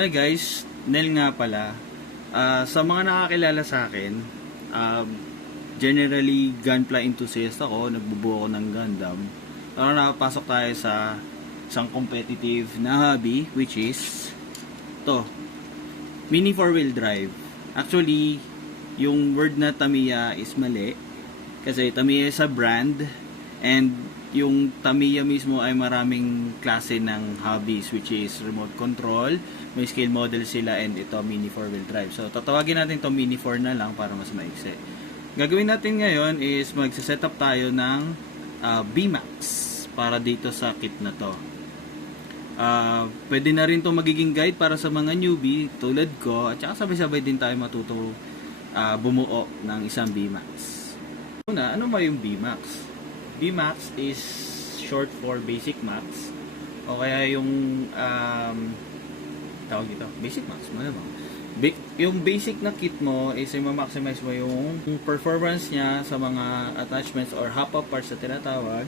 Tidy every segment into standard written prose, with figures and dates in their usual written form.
Hi guys, Nel nga pala. Sa mga nakakilala sa akin, generally gunpla enthusiast ako, nagbubuo ako ng Gundam. Pero nakapasok tayo sa isang competitive na hobby, which is to mini 4-wheel drive. Actually, yung word na Tamiya is mali kasi Tamiya is a brand, and yung Tamiya mismo ay maraming klase ng hobbies, which is remote control, may scale model sila, and ito mini 4-wheel drive. So tatawagin natin to mini 4 na lang para mas maiksi. Gagawin natin ngayon is magse-setup tayo ng VMAX para dito sa kit na to. Pwede na rin to magiging guide para sa mga newbie tulad ko, at saka sabay-sabay din tayo matuto bumuo ng isang VMAX. Una, ano ba yung VMAX? VMAX is short for Basic Max, o kaya yung tawag dito, Basic Max, malamang. Yung basic na kit mo is i-maximize mo yung performance niya sa mga attachments or hop-up parts na tinatawag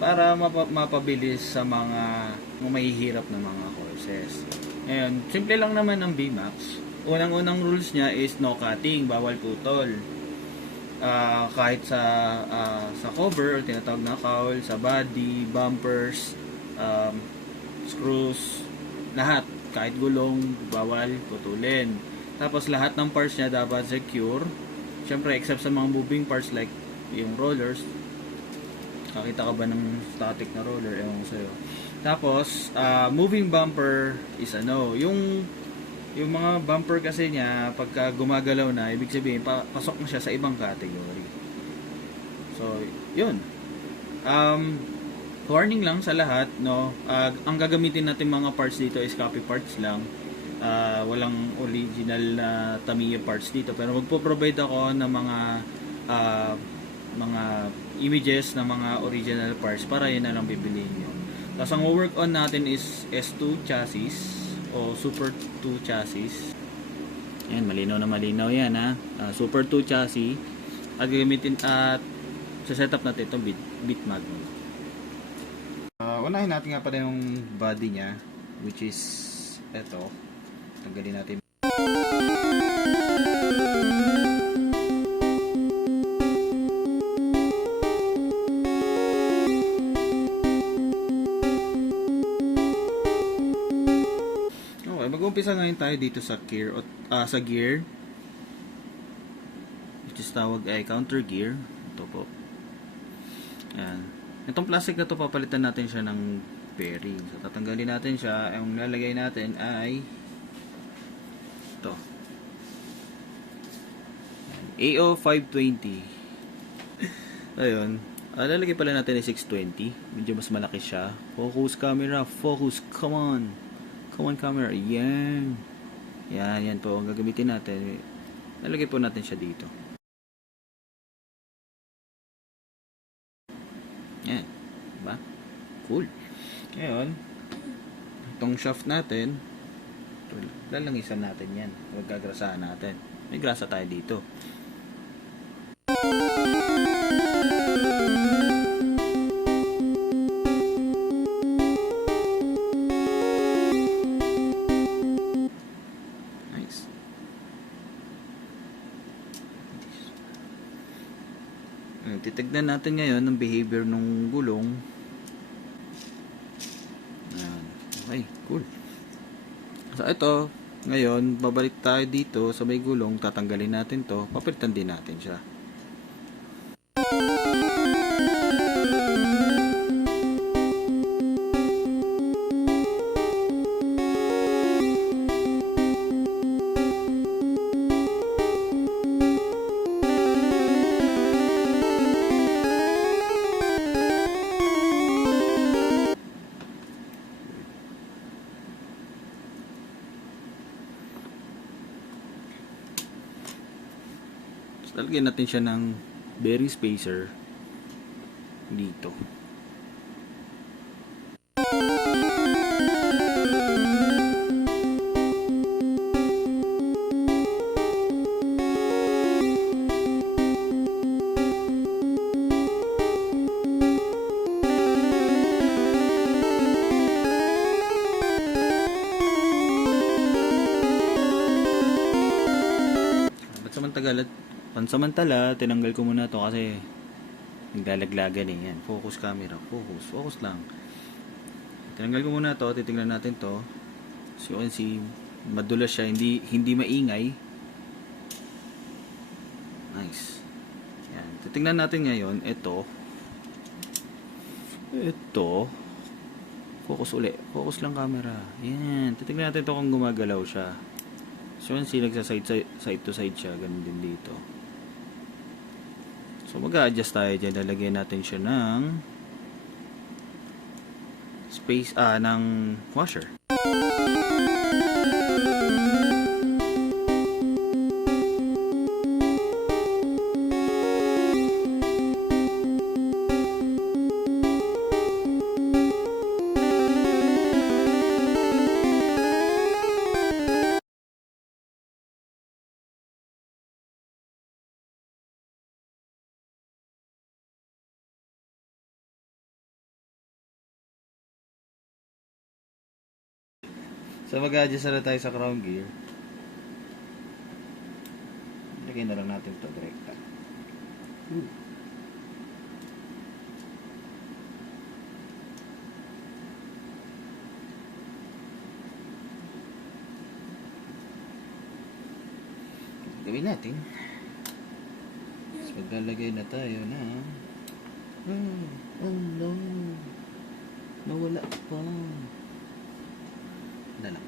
para mapabilis sa mga mahihirap na mga courses. Ngayon, simple lang naman ang VMAX. Unang-unang rules niya is no cutting, bawal putol. Kahit sa cover or tinatawag na cowl, sa body, bumpers, screws, lahat, kahit gulong, bawal putulin. Tapos lahat ng parts niya dapat secure. Syempre, except sa mga moving parts like yung rollers. Kakita ka ba ng static na roller? Ewan ko sa'yo. Tapos, moving bumper is yung mga bumper kasi niya, pagka gumagalaw na, ibig sabihin, pasok na siya sa ibang category. So, yun. Warning lang sa lahat, no? Ang gagamitin natin mga parts dito is copy parts lang. Walang original na Tamiya parts dito. Pero magpo-provide ako ng mga images ng mga original parts para yun na lang bibiliin nyo. Tapos ang work on natin is S2 chassis o Super 2 chassis. Yan, malinaw na malinaw yan, ha. Super 2 chassis. At gagamitin at sa setup natin itong bitmag. Unahin natin nga pala yung body niya, which is eto. Tanggalin natin. Okay, mag-umpisa ngayon tayo dito sa gear, which is tawag ay counter gear. Ito po. Yan. Itong plastic na to, papalitan natin siya ng bearing. So, tatanggalin natin siya. Ang lalagay natin ay ito. AO520. Ayun. Lalagay pala natin ay 620. Medyo mas malaki siya. Focus camera. Focus. Come on. Come on camera. Yan. Yan po. Ang gagamitin natin. Lalagay po natin siya dito. Yan. Diba? Cool. Ngayon, itong shaft natin, lalangisan natin yan. Huwag gagrasahan natin. May grasa tayo dito. Nice. Titignan natin ngayon ang behavior ng gulong. Ayan. Okay, cool. So ito, ngayon babalik tayo dito sa may gulong, tatanggalin natin to, papalitan din natin siya. Lalagyan natin siya ng bearing spacer dito. pansamantala, tinanggal ko muna to kasi naglalaglagan eh. Yan, focus camera, focus lang. Tinanggal ko muna to, titingnan natin to. So you can see, madulas siya, hindi maingay. Nice. Yan, titingnan natin ngayon, ito. Focus lang camera. Yan, titingnan natin to kung gumagalaw siya. So yun, side to side siya, ganun din dito. So mag-a-adjust tayo dyan, lalagyan natin siya ng space, ng washer. So mag-adjust na tayo sa crown gear. Lagay na lang natin ito direkta. Gawin natin. So maglalagay na tayo na oh no, nawala pa na lang.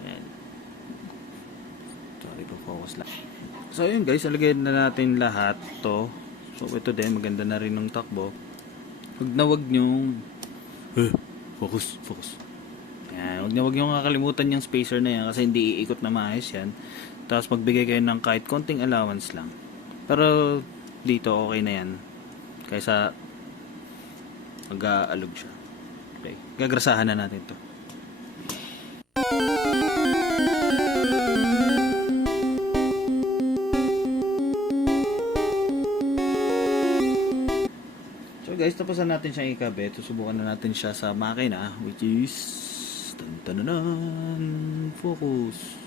Ayan. Sorry po, focus lang. So yun guys, alagyan na natin lahat to. So ito din, maganda na rin ng takbo. Wag nyo focus. Yan, wag nyo kakalimutan yung spacer na yan kasi hindi iikot na maayos yan. Tapos magbigay kayo ng kahit konting allowance lang. Pero dito okay na yan. Kaysa mag-aalog siya. Okay, gagrasahan na natin to. So guys, tapusan natin siyang ikabit. Susubukan na natin siya sa makina, which is focus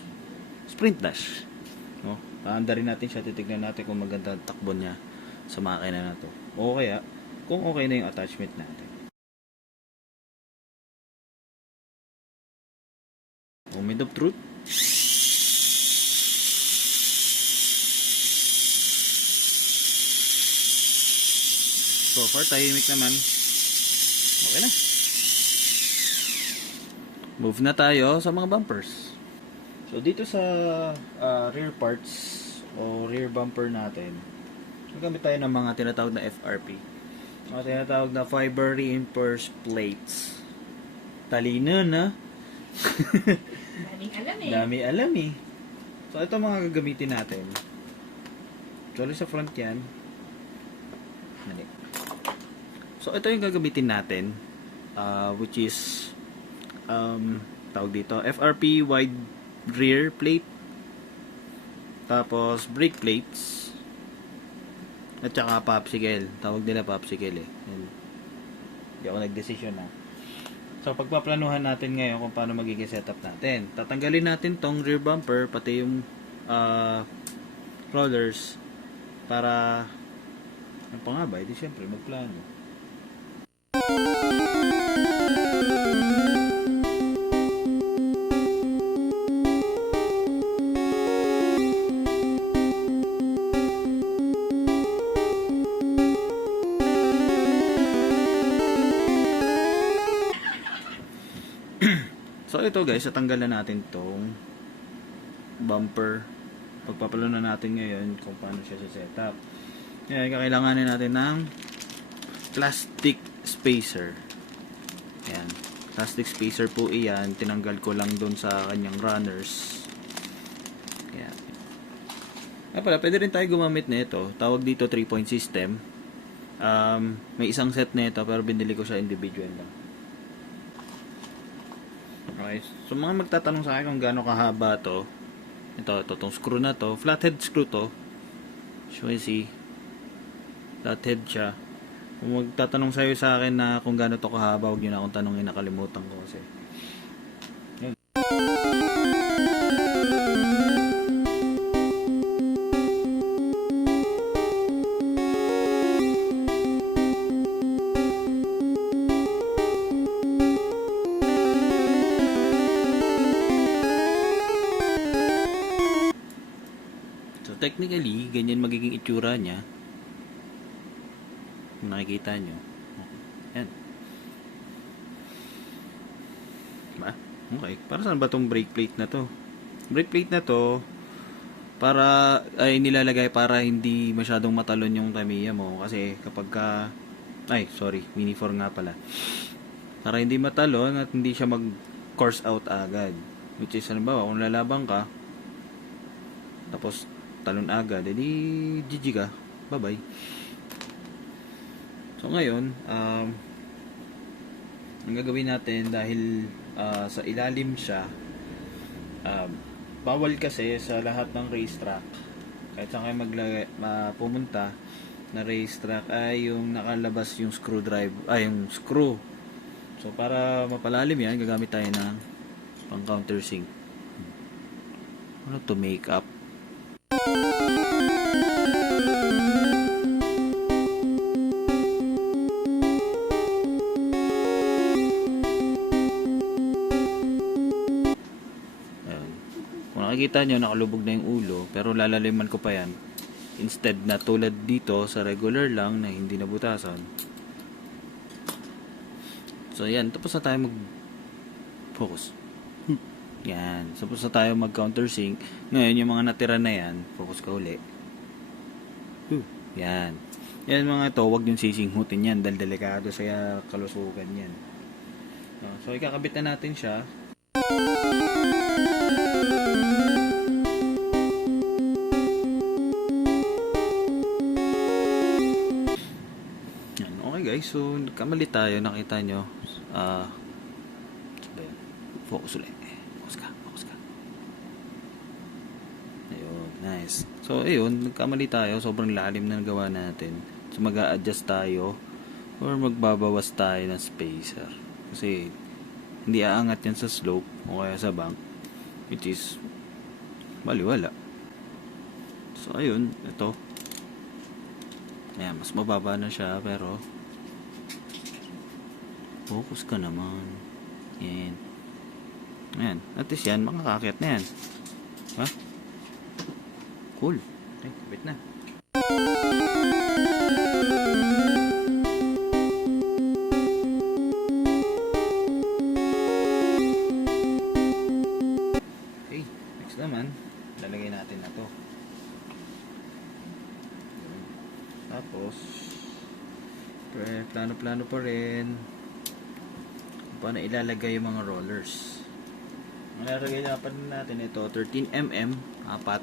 sprint dash. No? Paanda rin natin siya, titignan natin kung maganda takbo niya sa makina na to. O kaya, kung okay na yung attachment natin. Moment of truth. So far, tahimik naman. Okay na. Move na tayo sa mga bumpers. So dito sa rear parts o rear bumper natin, gagamit tayo ng mga tinatawag na FRP. Mga tinatawag na fiber reinforced plates. Talino na. Dami alam eh. So ito mga gagamitin natin. Actually sa front yan. Mali. So ito yung gagamitin natin, which is tawag dito FRP wide rear plate, tapos brake plates, at saka popsicle. Tawag nila popsicle eh. Hindi ako nag-decision na. So pagpaplanuhan natin ngayon kung paano magiging setup natin. Tatanggalin natin tong rear bumper pati yung rollers para ano pa nga ba, hindi syempre magplano. So ito guys, tatanggalan natin tong bumper. Pagpapalunan natin ngayon kung paano siya sa setup. Ngayon, kakailanganin natin ng plastic spacer. Ayan. Plastic spacer po iyan. Tinanggal ko lang doon sa kanyang runners. Ayan. Ay pala, pwede rin tayo gumamit nito. Tawag dito 3-point system. May isang set nito pero binili ko siya individual lang. Okay. So mga magtatanong sa akin kung gaano kahaba to. Ito, itong screw na to. Flathead screw to. So you see. flat head siya. Kung magtatanong sa'yo sa akin na kung gaano to kahaba, huwag nyo na akong tanongin, nakalimutan ko kasi. Yun. So technically, ganyan magiging itsura niya. Kung nakikita nyo. Yan. Ba? Okay. Para saan ba tong brake plate na to? Brake plate na to, para, ay nilalagay para hindi masyadong matalon yung Tamiya mo. Kasi kapag ka, ay, sorry, Mini 4 nga pala. Para hindi matalon at hindi siya mag-course out agad. Which is, halimbawa, kung lalabang ka, tapos talon agad, edi GG ka. Bye-bye. So ngayon, ang gagawin natin dahil sa ilalim siya, bawal kasi sa lahat ng racetrack, kahit saan kayo pumunta na racetrack, ay yung nakalabas yung yung screw. So para mapalalim yan, gagamit tayo ng pang countersink. Ano to, make up? Nakikita nyo, nakalubog na yung ulo, pero lalaliman ko pa yan. Instead na tulad dito sa regular lang na hindi nabutasan. So yan, tapos na tayo mag-focus. Yan, tapos na tayo mag-countersink. Ngayon, yung mga natira na yan, focus ka uli. Yan. Yan mga ito, huwag yung sisinghutin yan dahil delikado sa kalusugan yan. So ikakabit na natin siya. Guys, so kamali tayo, nakita nyo. Focus ulit. Focus ka. Ayun, nice. So ayun, nagkamali tayo, sobrang lalim na nagawa natin. So mag-a-adjust tayo or magbabawas tayo ng spacer. Kasi hindi aangat yan sa slope o kaya sa bank, which is baliwala. So ayun, ito. Ayan, mas mababa na siya, pero focus ka naman. Yan. Ayan. At least yan, makakakyat na yan. Ha? Cool. Okay, kapit na. Okay, next naman, lalagay natin na to. Tapos, plano-plano pa rin paano ilalagay yung mga rollers. Ang ilalagay natin ito, 13mm, 4.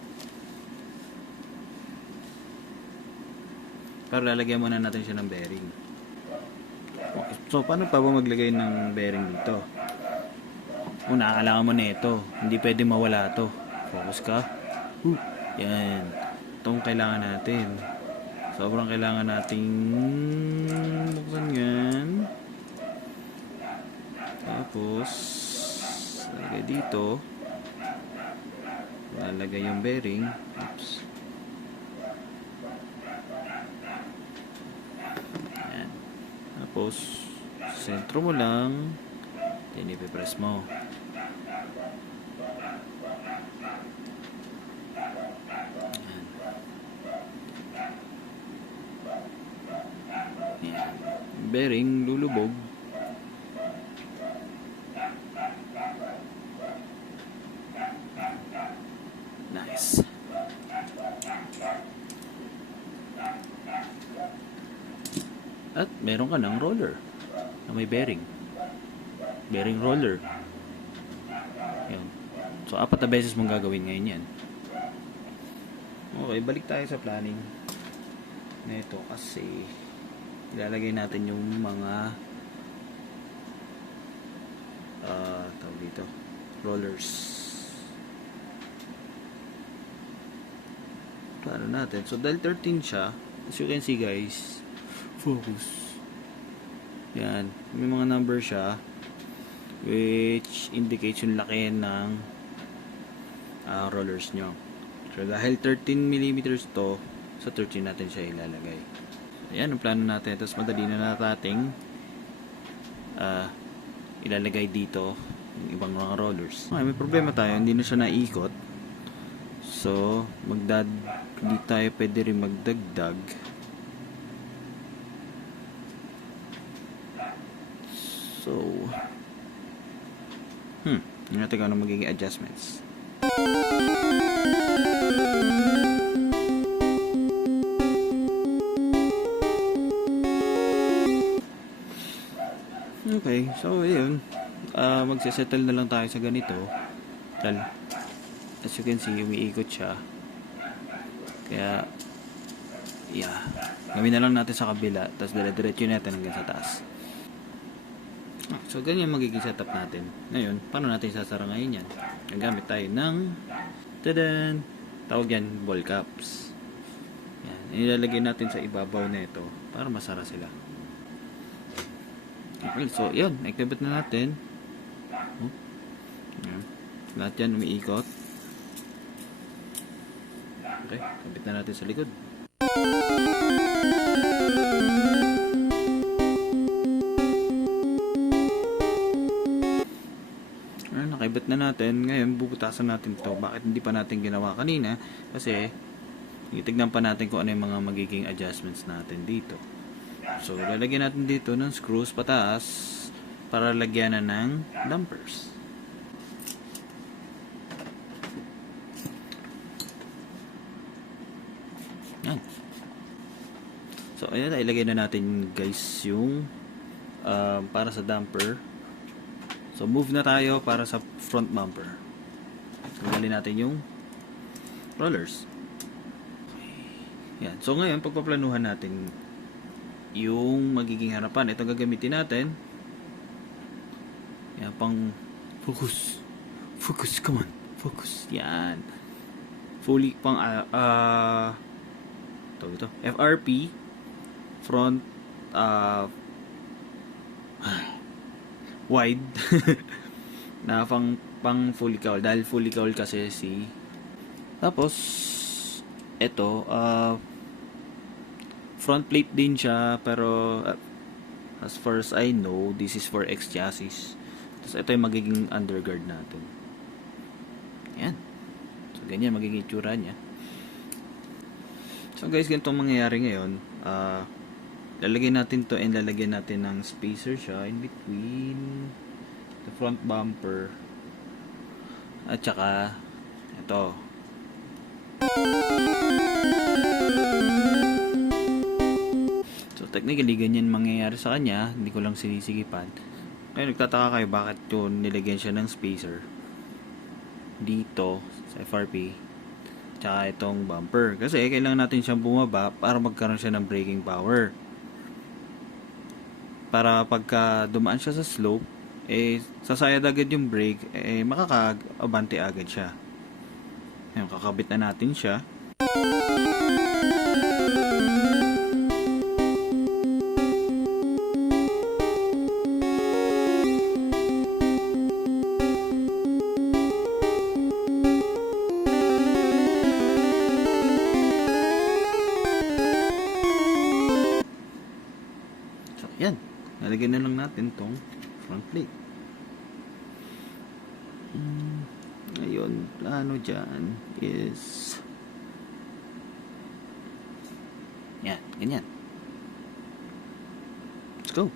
Pero lalagyan muna natin siya ng bearing. Okay. So, paano pa ba maglagay ng bearing dito? Una, kailangan mo na ito. Hindi pwede mawala to. Focus ka. Yan. Itong kailangan natin. Sobrang kailangan nating buksan yan. Tapos lalagay dito, lalagay yung bearing. Oops. Ayan. Tapos sentro mo lang, then ipipress mo. Ayan. Bearing lulubog. Nice. At meron ka ng roller na may bearing. Bearing roller. Yan. So, 4 na beses mong gagawin ngayon yan. Okay, balik tayo sa planning na ito kasi ilalagay natin yung mga tawag dito, rollers. Plano natin. So, dahil 13 siya, As you can see guys, focus. Yan, may mga number siya which indicates yung laki ng rollers nyo. So dahil 13mm to, sa 13 natin siya ilalagay. Ayan ang plano natin. Tapos madali na natin ilalagay dito yung ibang mga rollers. Okay, may problema tayo, hindi na siya naikot. So hindi tayo pwede rin magdagdag. So hindi natin kung ano magiging adjustments. Okay, so ayun, magsisettle na lang tayo sa ganito. Dahil as you can see, umiikot siya. Kaya yeah, gawin na lang natin sa kabila, tapos dire-diretso natin hanggang sa taas. So ganyan magiging setup natin. Ngayon, paano natin sasara ngayon yan? Gagamit tayo ng tadan, tawag yan ball caps. Yan, ilalagay natin sa ibabaw nito para masara sila. Okay, so yun, activate na natin. Yan. Lahat yan umiikot. Okay, kabit na natin sa likod. Nakibit na natin. Ngayon, bubutasan natin to. Bakit hindi pa natin ginawa kanina? Kasi, itignan pa natin kung ano yung mga magiging adjustments natin dito. So, lalagyan natin dito ng screws pataas para lagyan na ng dampers. Yan. So, ayan, ilagay na natin guys yung para sa damper. So, move na tayo para sa front bumper. Tanggalin natin yung rollers. Yan. So, ngayon, pagpaplanuhan natin yung magiging harapan. Ito gagamitin natin. Yan, pang focus. Focus, come on. Focus. Yan. Fully, pang, ito. FRP, front, wide na pang fully cowl dahil fully cowl kasi tapos ito front plate din siya pero as far as I know this is for X chassis. Tapos ito yung magiging underguard natin. Yan, so ganyan magiging itsura niya. So guys, ganito mangyayari ngayon. Lalagyan natin to and lalagyan natin ng spacer siya in between the front bumper at saka ito. So technically ganyan mangyayari sa kanya, hindi ko lang sinisigipan. Ngayon nagtataka kayo bakit yun nilagyan siya ng spacer dito sa FRP tsaka itong bumper, kasi kailangan natin siyang bumaba para magkaroon siya ng braking power. Para pagka dumaan siya sa slope, sasayad agad yung brake, makaka-abante agad siya. Ayun, kakabit na natin siya. So, yan. Nalagyan na lang natin tong front plate. Ngayon, plano dyan is yan, ganyan. Let's go.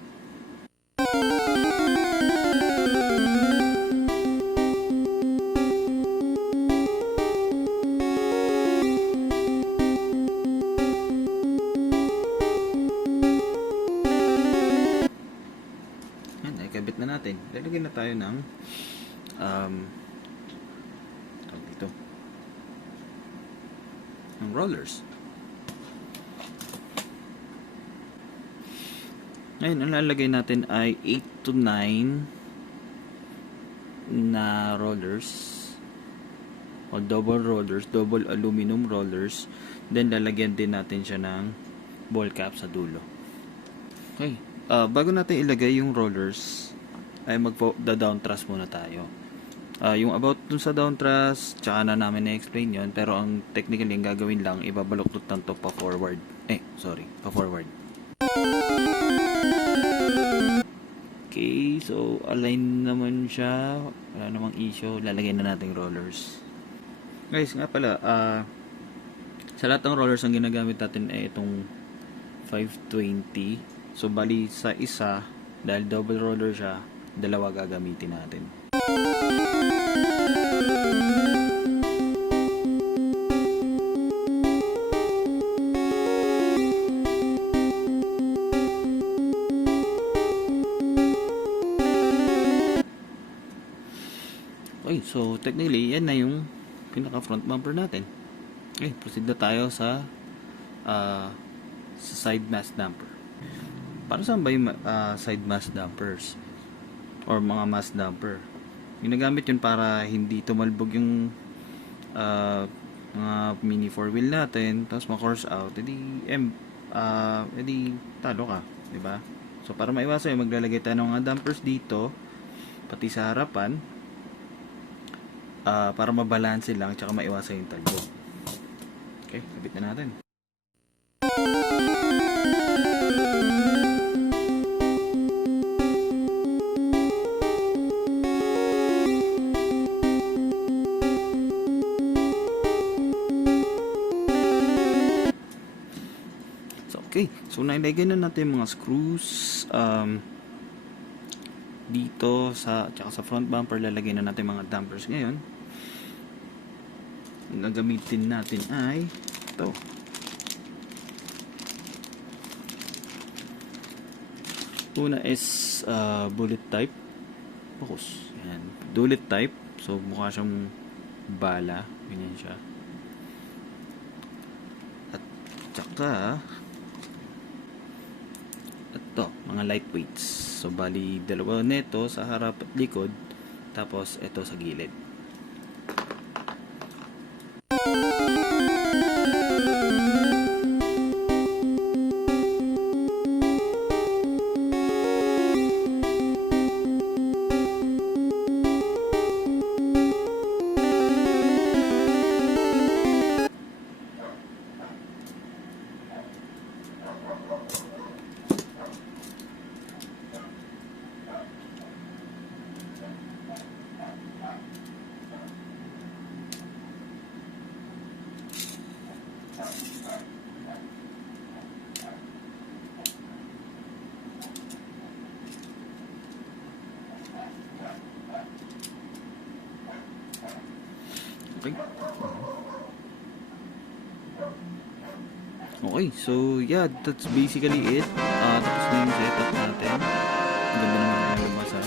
Ikabit na natin. Lalagyan na tayo ng dito ng rollers. Ngayon, ang lalagay natin ay 8 to 9 na rollers o double rollers, double aluminum rollers. Then lalagyan din natin siya ng ball cap sa dulo. Okay. Bago natin ilagay yung rollers, ay magda-down thrust muna tayo. Yung about dun sa down thrust, tsaka na namin na-explain yon. Pero ang technically, yung gagawin lang, ibabaluktot lang to pa forward. Pa forward. Okay, so align naman siya. Wala namang issue. Lalagay na natin rollers. Guys, nga pala, sa lahat ng rollers ang ginagamit natin ay itong 520. So, bali sa isa, dahil double roller siya, dalawa gagamitin natin. Okay, so technically, yan na yung pinaka front bumper natin. Okay, proceed na tayo sa side mass damper. Para saan ba yung side mass dampers? Or mga mass damper? Ginagamit yun para hindi tumalbog yung mga mini 4-wheel natin, tapos ma-course out, edi talo ka, di ba? So, para maiwasan yun, maglalagay tayo ng mga dampers dito, pati sa harapan, para mabalanse lang, tsaka maiwasan yung talbo. Okay, kabit na natin. Okay, so nailagay na natin yung mga screws dito tsaka sa front bumper. Lalagay na natin mga dampers ngayon. Ang gagamitin natin ay ito. Una is bullet type. Focus. Yan. Bullet type. So mukha siyang bala. Ganyan siya. At tsaka ito, mga lightweights. So, bali, dalawa neto sa harap at likod. Tapos, ito sa gilid. Okay, so yeah, that's basically it. Tapos na yung setup natin. Ang ganda naman yung lumasan.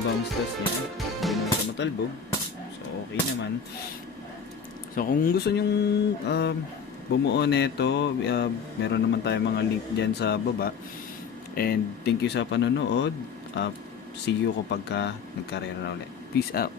Bounce test niya. Hindi naman sa matalbog. So, okay naman. So, kung gusto nyong bumuo nito, meron naman tayong mga link dyan sa baba. And thank you sa panonood. See you kapag nagkarera ulit. Peace out.